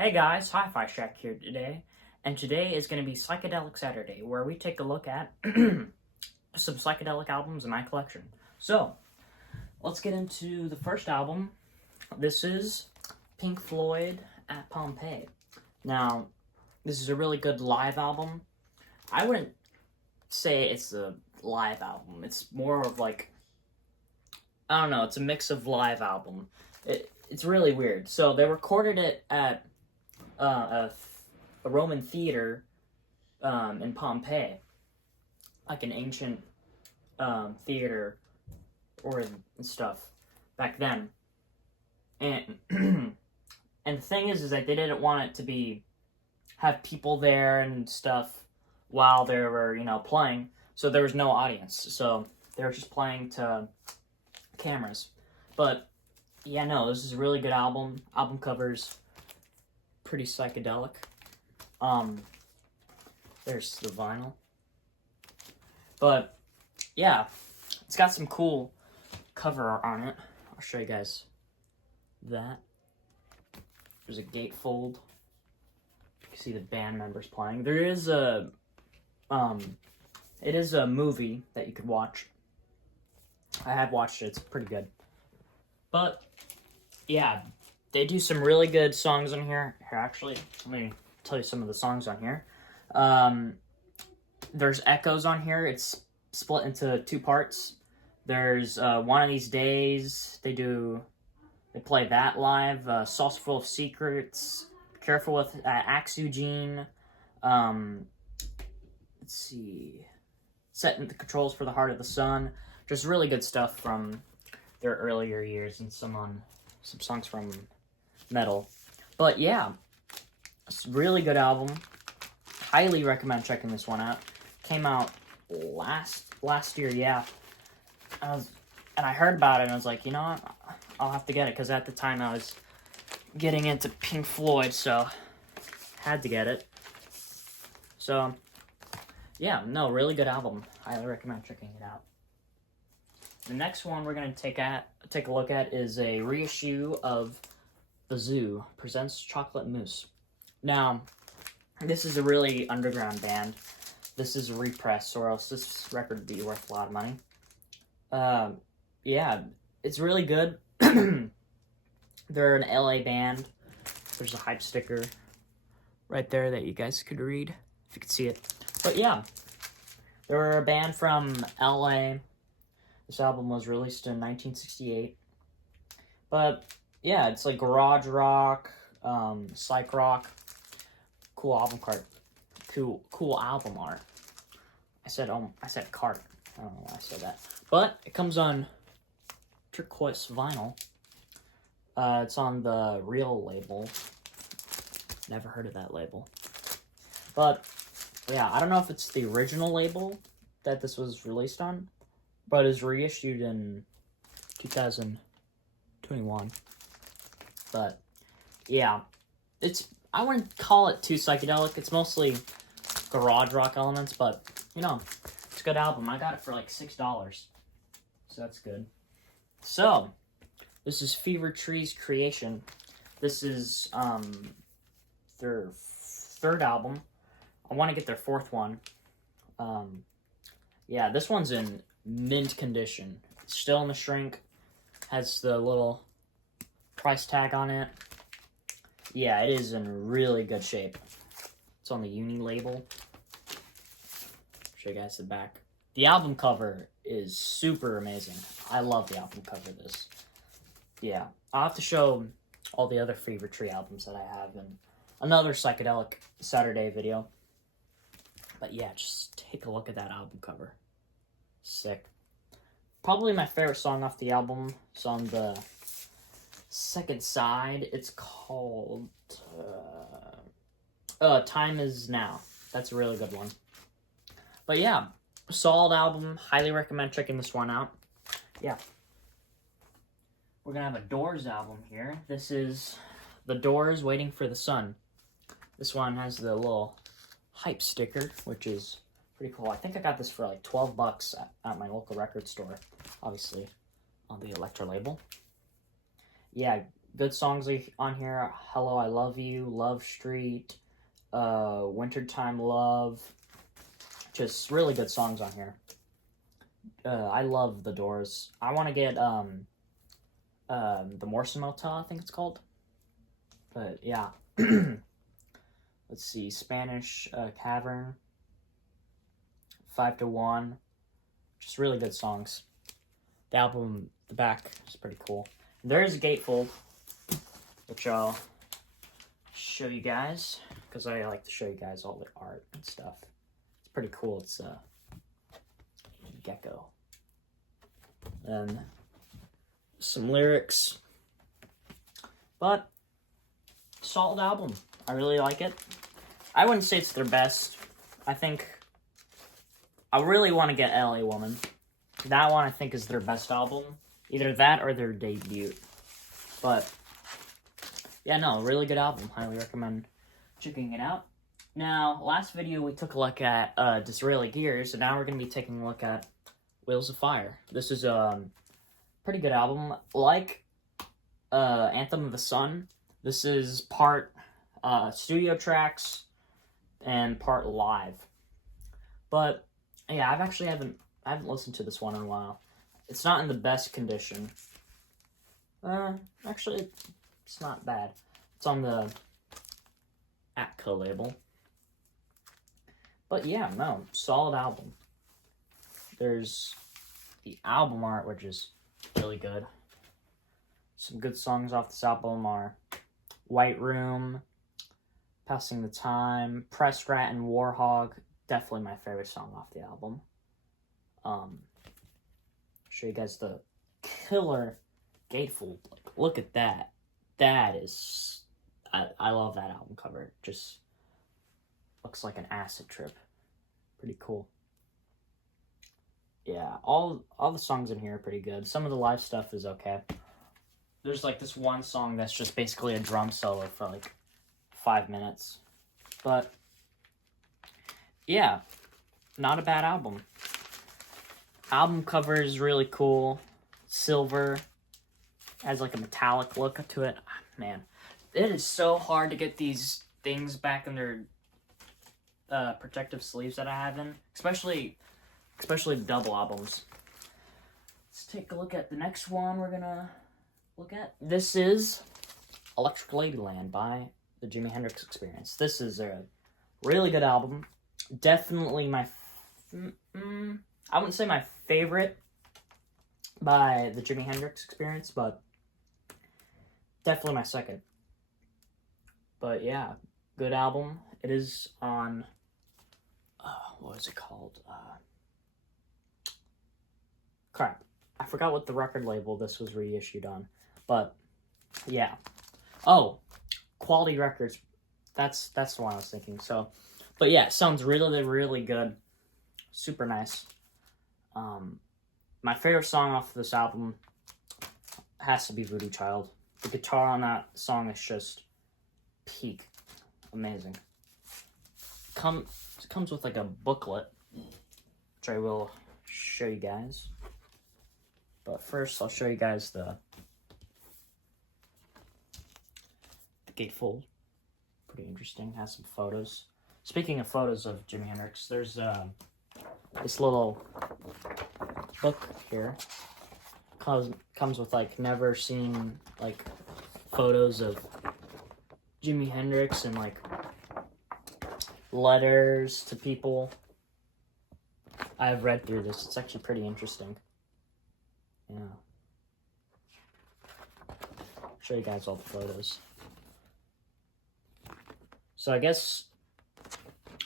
Hey guys, Hi-Fi Shack here today, and today is going to be Psychedelic Saturday, where we take a look at some psychedelic albums in my collection. So, let's get into the first album. This is Pink Floyd at Pompeii. Now, this is a really good live album. I wouldn't say it's a live album. It's more of like, I don't know, it's a mix of live album. It's really weird. So, they recorded it at a Roman theater in Pompeii, like an ancient theater or stuff back then. And and the thing is that they didn't want it to have people there and stuff while they were playing, so there was no audience. So they were just playing to cameras. But yeah, no, this is a really good album. Album covers pretty psychedelic. There's the vinyl. But yeah, it's got some cool cover art on it. I'll show you guys that. There's a gatefold. You can see the band members playing. There is it is a movie that you could watch. I have watched it. It's pretty good. But yeah, they do some really good songs on here. Here, actually, let me tell you some of the songs on here. There's Echoes on here. It's split into two parts. There's One of These Days. They play that live. Sauce Full of Secrets. Careful with Axu Gene. Let's see. Setting the Controls for the Heart of the Sun. Just really good stuff from their earlier years, and some songs from metal. But yeah, it's a really good album. Highly recommend checking this one out. Came out last year, yeah. And I heard about it and I was like, you know what? I'll have to get it, because at the time I was getting into Pink Floyd, so had to get it. So yeah, no, really good album. Highly recommend checking it out. The next one we're gonna take a look at is a reissue of The Zoo Presents Chocolate Mousse. Now, this is a really underground band. This is a repress, or else this record would be worth a lot of money. Yeah, it's really good. They're an LA band. There's a hype sticker right there that you guys could read, if you could see it. But yeah, they're a band from LA. This album was released in 1968. But yeah, it's like garage rock, psych rock. Cool album art. Cool album art. I said cart. I don't know why I said that. But it comes on turquoise vinyl. It's on the Real label. Never heard of that label. But yeah, I don't know if it's the original label that this was released on, but it's reissued in 2021. But yeah, I wouldn't call it too psychedelic. It's mostly garage rock elements, but it's a good album. I got it for like $6, so that's good. So this is Fever Tree's Creation. This is their third album. I want to get their fourth one. Yeah, this one's in mint condition. It's still in the shrink. Has the little price tag on it. Yeah, it is in really good shape. It's on the Uni label. Show you guys the back. The album cover is super amazing. I love the album cover of this. Yeah, I'll have to show all the other Fever Tree albums that I have in another Psychedelic Saturday video. But yeah, just take a look at that album cover. Sick. Probably my favorite song off the album is on the second side. It's called Time Is Now. That's a really good one. But yeah, solid album. Highly recommend checking this one out. Yeah. We're going to have a Doors album here. This is The Doors, Waiting for the Sun. This one has the little hype sticker, which is pretty cool. I think I got this for like $12 at my local record store, obviously, on the Electra label. Yeah, good songs on here. Hello, I Love You, Love Street, Wintertime Love. Just really good songs on here. I love The Doors. I want to get the Morrison Motel, I think it's called. But yeah. Let's see. Spanish Cavern. 5 to 1. Just really good songs. The album, the back is pretty cool. There's a gatefold, which I'll show you guys, because I like to show you guys all the art and stuff. It's pretty cool. It's a gecko. And some lyrics. But, solid album. I really like it. I wouldn't say it's their best. I think I really want to get LA Woman. That one I think is their best album. Either that or their debut. But, yeah, no, really good album. Highly recommend checking it out. Now, last video we took a look at Disraeli Gears, and now we're going to be taking a look at Wheels of Fire. This is a pretty good album. Like Anthem of the Sun, this is part studio tracks and part live. But, yeah, I haven't listened to this one in a while. It's not in the best condition. Actually, it's not bad. It's on the Atka label. But yeah, no, solid album. There's the album art, which is really good. Some good songs off this album are White Room, Passing the Time, Press Rat and Warhog. Definitely my favorite song off the album. Show you guys the killer gatefold. Like, look at that. That is, I love that album cover. It just looks like an acid trip. Pretty cool. Yeah, all the songs in here are pretty good. Some of the live stuff is okay. There's like this one song that's just basically a drum solo for like 5 minutes. But yeah, not a bad album. Album cover is really cool. Silver. Has like a metallic look to it. Man, it is so hard to get these things back in their protective sleeves that I have in. Especially double albums. Let's take a look at the next one we're gonna look at. This is Electric Ladyland by the Jimi Hendrix Experience. This is a really good album. Definitely my... I wouldn't say my favorite by the Jimi Hendrix Experience, but definitely my second. But yeah, good album. It is on, what is it called? Crap. I forgot what the record label this was reissued on. But, yeah. Oh, Quality Records. That's the one I was thinking. So, but yeah, it sounds really, really good. Super nice. My favorite song off this album has to be Voodoo Child. The guitar on that song is just peak. Amazing. Comes with like a booklet, which I will show you guys. But first, I'll show you guys the gatefold. Pretty interesting. Has some photos. Speaking of photos of Jimi Hendrix, there's this little book here. Comes with like never seen like photos of Jimi Hendrix and like letters to people. I've read through this. It's actually pretty interesting. Yeah. I'll show you guys all the photos. So I guess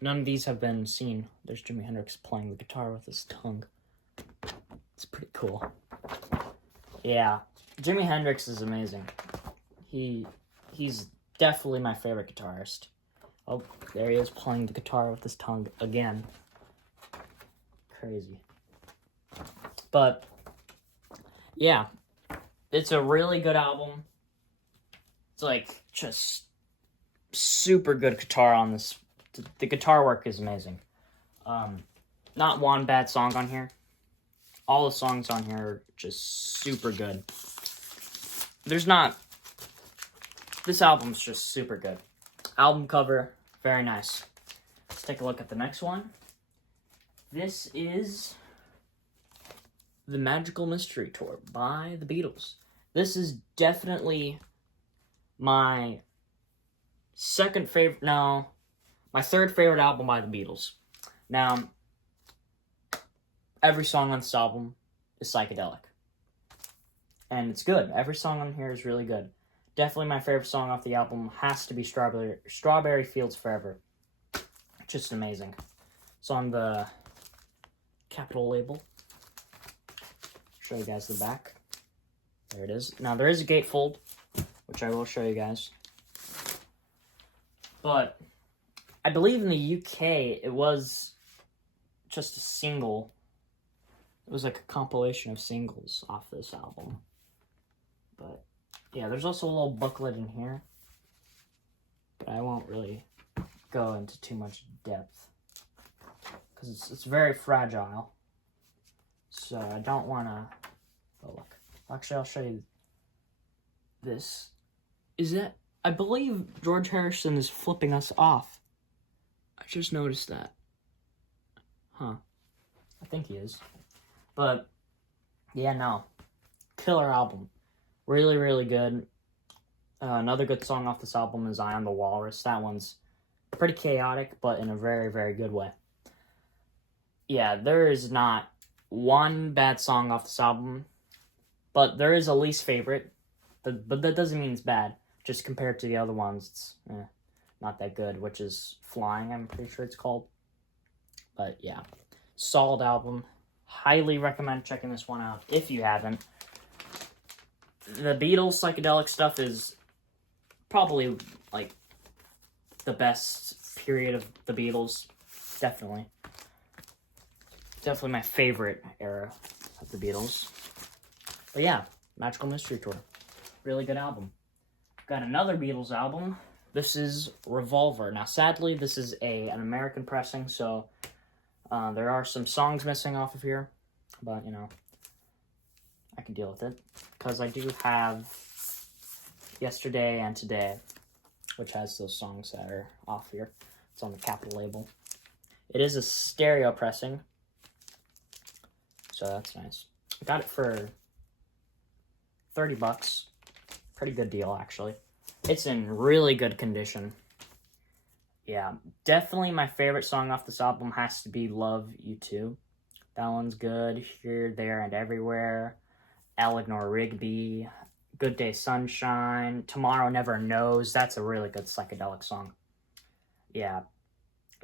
none of these have been seen. There's Jimi Hendrix playing the guitar with his tongue. It's pretty cool. Yeah, Jimi Hendrix is amazing. He's definitely my favorite guitarist. Oh, there he is playing the guitar with his tongue again. Crazy. But, yeah, it's a really good album. It's like just super good guitar on this. The guitar work is amazing. Not one bad song on here. All the songs on here are just super good. There's not this album's just super good. Album cover, very nice. Let's take a look at the next one. This is The Magical Mystery Tour by the Beatles. This is definitely my third favorite album by the Beatles. Now, every song on this album is psychedelic. And it's good. Every song on here is really good. Definitely my favorite song off the album has to be Strawberry Fields Forever. Just amazing. It's on the Capitol label. Show you guys the back. There it is. Now, there is a gatefold, which I will show you guys. But I believe in the UK, it was just a single. It was like a compilation of singles off this album. But yeah, there's also a little booklet in here. But I won't really go into too much depth, because it's very fragile. So I don't want to... Oh, look. Actually, I'll show you this. Is that... I believe George Harrison is flipping us off. I just noticed that. Huh. I think he is. But, yeah, no. Killer album. Really, really good. Another good song off this album is I Am the Walrus. That one's pretty chaotic, but in a very, very good way. Yeah, there is not one bad song off this album, but there is a least favorite. But that doesn't mean it's bad. Just compared to the other ones, it's not that good, which is Flying, I'm pretty sure it's called. But yeah, solid album. Highly recommend checking this one out if you haven't. The Beatles psychedelic stuff is probably like the best period of the Beatles. Definitely my favorite era of the Beatles. But yeah, Magical Mystery Tour. Really good album. Got another Beatles album. This is Revolver. Now, sadly, this is an American pressing, so there are some songs missing off of here. But, you know, I can deal with it. Because I do have Yesterday and Today, which has those songs that are off here. It's on the Capitol label. It is a stereo pressing, so that's nice. I got it for $30. Pretty good deal, actually. It's in really good condition. Yeah, definitely my favorite song off this album has to be Love You Too. That one's good. Here, There, and Everywhere. Eleanor Rigby. Good Day Sunshine. Tomorrow Never Knows. That's a really good psychedelic song. Yeah.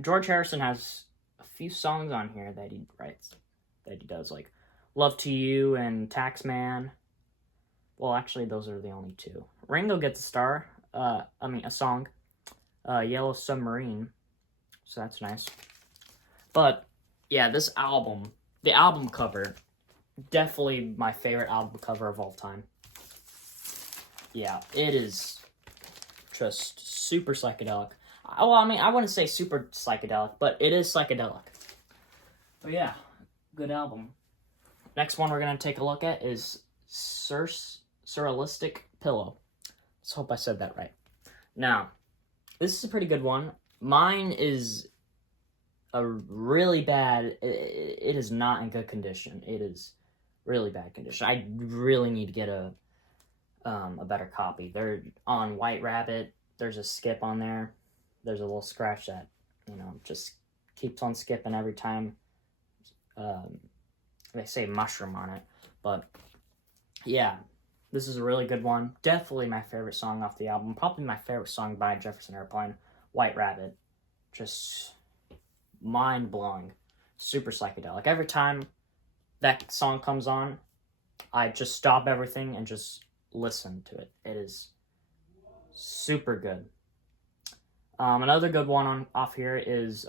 George Harrison has a few songs on here that he writes, that he does, like Love to You and Taxman. Well, actually, those are the only two. Ringo gets a song. Yellow Submarine. So that's nice. But, yeah, this album, the album cover, definitely my favorite album cover of all time. Yeah, it is just super psychedelic. Well, I mean, I wouldn't say super psychedelic, but it is psychedelic. But yeah, good album. Next one we're going to take a look at is Surrealistic Pillow. Let's hope I said that right. Now, this is a pretty good one. Mine is a really bad... It is not in good condition. It is really bad condition. I really need to get a better copy. They're on White Rabbit. There's a skip on there. There's a little scratch that, you know, just keeps on skipping every time they say mushroom on it. But, yeah, this is a really good one. Definitely my favorite song off the album. Probably my favorite song by Jefferson Airplane, White Rabbit. Just mind-blowing. Super psychedelic. Every time that song comes on, I just stop everything and just listen to it. It is super good. Another good one off here is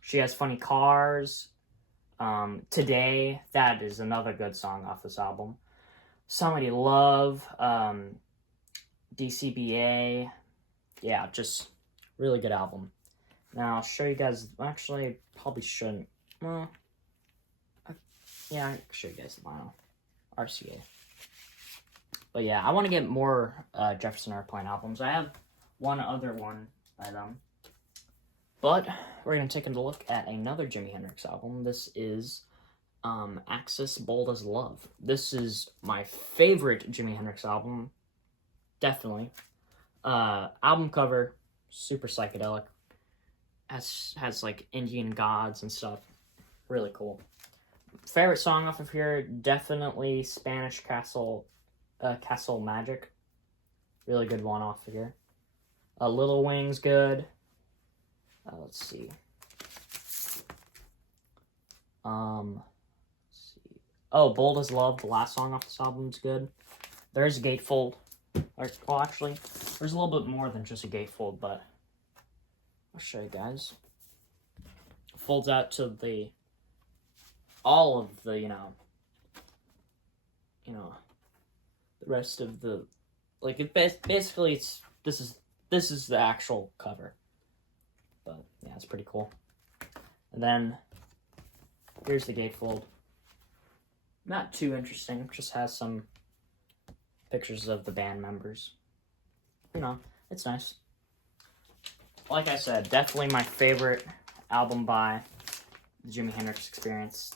She Has Funny Cars. Today, that is another good song off this album. Somebody Love, DCBA. Yeah, just really good album. Now, I'll show you guys. Actually, probably shouldn't. Well, yeah, I can show you guys the vinyl. RCA. But yeah, I want to get more Jefferson Airplane albums. I have one other one by them. But we're going to take a look at another Jimi Hendrix album. This is Axis Bold as Love. This is my favorite Jimi Hendrix album. Definitely. Album cover, super psychedelic. Has like Indian gods and stuff. Really cool. Favorite song off of here, definitely Spanish Castle Magic. Really good one off of here. Little Wing's good. Let's see. Let's see. Oh, Bold as Love, the last song off this album is good. There's a gatefold. Well, actually, there's a little bit more than just a gatefold, but I'll show you guys. Folds out to all of the, the rest of the, like, basically this is the actual cover. But yeah, it's pretty cool. And then here's the gatefold. Not too interesting, just has some pictures of the band members. It's nice. Like I said, definitely my favorite album by the Jimi Hendrix Experience.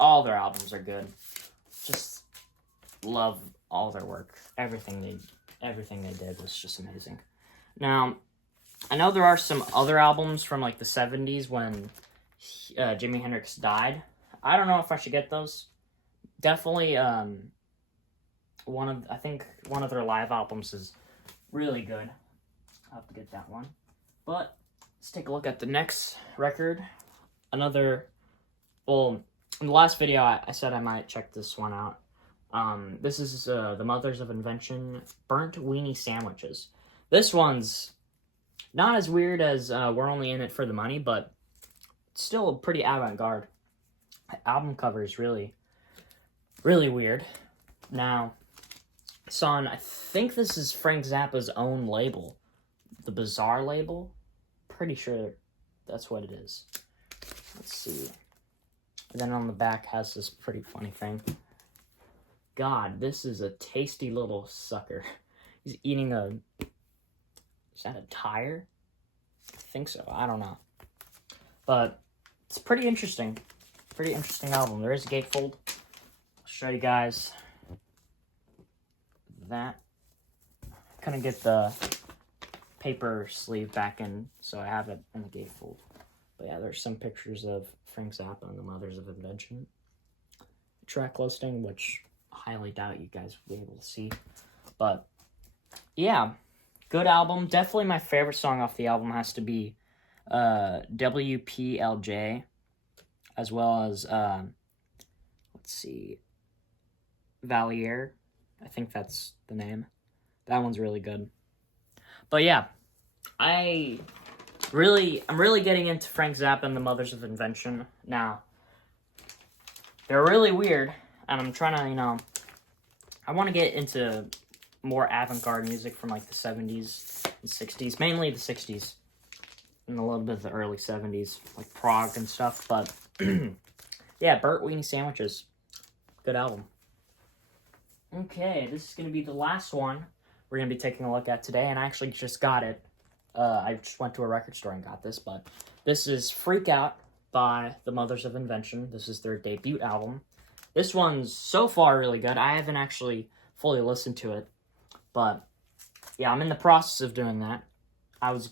All their albums are good. Just love all their work. Everything they did was just amazing. Now, I know there are some other albums from like the 70s when Jimi Hendrix died. I don't know if I should get those. Definitely, I think one of their live albums is really good. I'll have to get that one. But let's take a look at the next record. In the last video, I said I might check this one out. This is the Mothers of Invention Burnt Weenie Sandwiches. This one's not as weird as We're Only In It For The Money, but still pretty avant-garde. The album cover is really, really weird. Now, it's on, I think this is Frank Zappa's own label. The Bizarre label. Pretty sure that's what it is. Let's see. And then on the back has this pretty funny thing. God, this is a tasty little sucker. He's eating is that a tire? I think so. I don't know. But it's pretty interesting. Pretty interesting album. There is a gatefold. I'll show you guys that. Couldn't get the paper sleeve back in, so I have it in the gatefold. But yeah, there's some pictures of Frank Zappa and the Mothers of Invention. Track listing, which I highly doubt you guys will be able to see. But yeah, good album. Definitely my favorite song off the album has to be WPLJ, as well as, let's see, Valier. I think that's the name. That one's really good. But yeah, I'm really getting into Frank Zappa and the Mothers of Invention now. They're really weird, and I'm trying to, I want to get into more avant-garde music from like the 70s and 60s, mainly the 60s, and a little bit of the early 70s, like prog and stuff, but yeah, Burnt Weenie Sandwiches. Good album. Okay, this is going to be the last one we're going to be taking a look at today, and I actually just got it. I just went to a record store and got this, but this is Freak Out by the Mothers of Invention. This is their debut album. This one's so far really good. I haven't actually fully listened to it, but yeah, I'm in the process of doing that. I was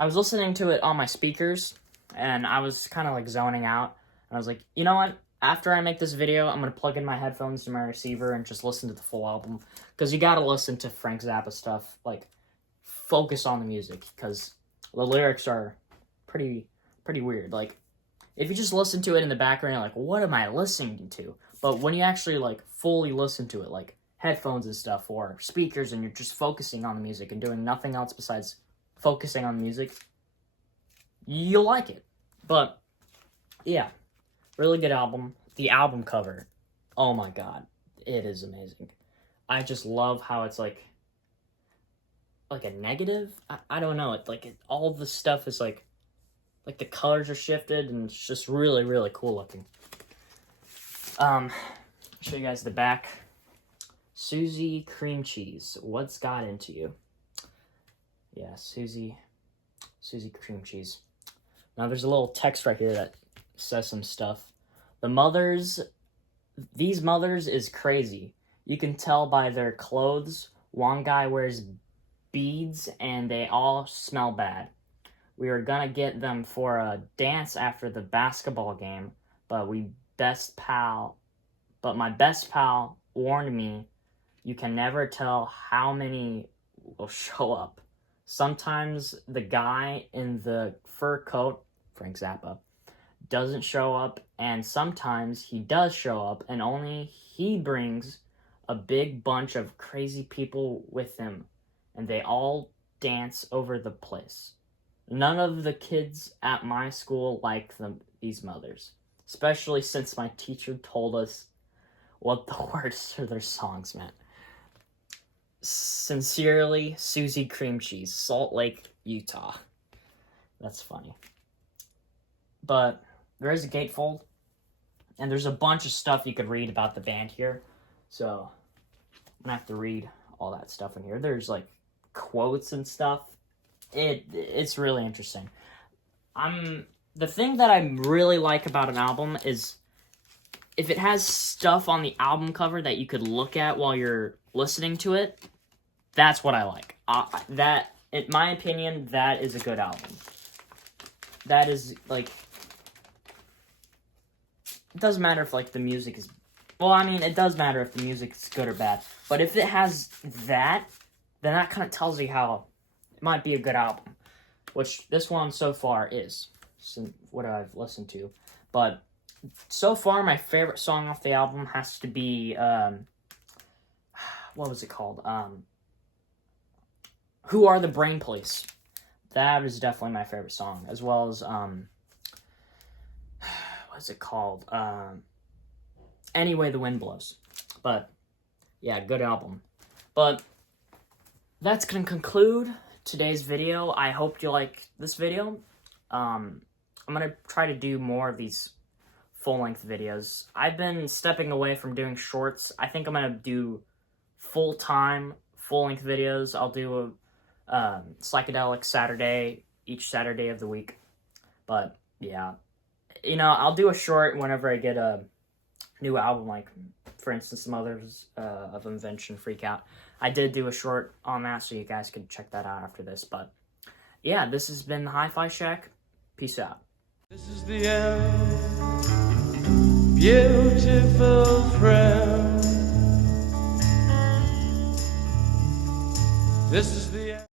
listening to it on my speakers, and I was kind of like zoning out, and I was like, you know what? After I make this video, I'm going to plug in my headphones to my receiver and just listen to the full album, because you got to listen to Frank Zappa stuff, like, focus on the music, because the lyrics are pretty weird. Like, if you just listen to it in the background, you're like, what am I listening to? But when you actually, like, fully listen to it, like, headphones and stuff, or speakers, and you're just focusing on the music and doing nothing else besides focusing on the music, you'll like it. But, yeah, really good album. The album cover, oh my god, it is amazing. I just love how it's, like a negative? I don't know. All the stuff is, like the colors are shifted, and it's just really, really cool looking. Show you guys the back. Susie Cream Cheese, what's got into you? Yeah, Susie Cream Cheese. Now there's a little text right here that says some stuff. These mothers is crazy. You can tell by their clothes. One guy wears beads and they all smell bad. We were gonna get them for a dance after the basketball game, but my best pal warned me you can never tell how many will show up. Sometimes the guy in the fur coat, Frank Zappa, doesn't show up, and sometimes he does show up, and only he brings a big bunch of crazy people with him, and they all dance over the place. None of the kids at my school like these mothers, especially since my teacher told us what the words to their songs meant. Sincerely, Susie Cream Cheese, Salt Lake, Utah. That's funny. But there is a gatefold, and there's a bunch of stuff you could read about the band here. So I'm gonna have to read all that stuff in here. There's like quotes and stuff. It's really interesting. The thing that I really like about an album is if it has stuff on the album cover that you could look at while you're listening to it. That's what I like. That, in my opinion, that is a good album. That is, like, it doesn't matter if, like, the music is, well, I mean, it does matter if the music is good or bad, but if it has that, then that kind of tells you how it might be a good album, which this one so far is, what I've listened to. But so far, my favorite song off the album has to be, what was it called? Who Are the Brain Police? That is definitely my favorite song, as well as, what's it called? Any Way the Wind Blows. But, yeah, good album. But that's going to conclude today's video. I hope you like this video. I'm going to try to do more of these full-length videos. I've been stepping away from doing shorts. I think I'm going to do full-time, full-length videos. I'll do a Psychedelic Saturday each Saturday of the week. But, yeah. You know, I'll do a short whenever I get a new album, like, for instance, Mothers of Invention Freak Out. I did do a short on that, so you guys can check that out after this. But, yeah, this has been the Hi-Fi Shack. Peace out. This is the end, beautiful friend. This is the end.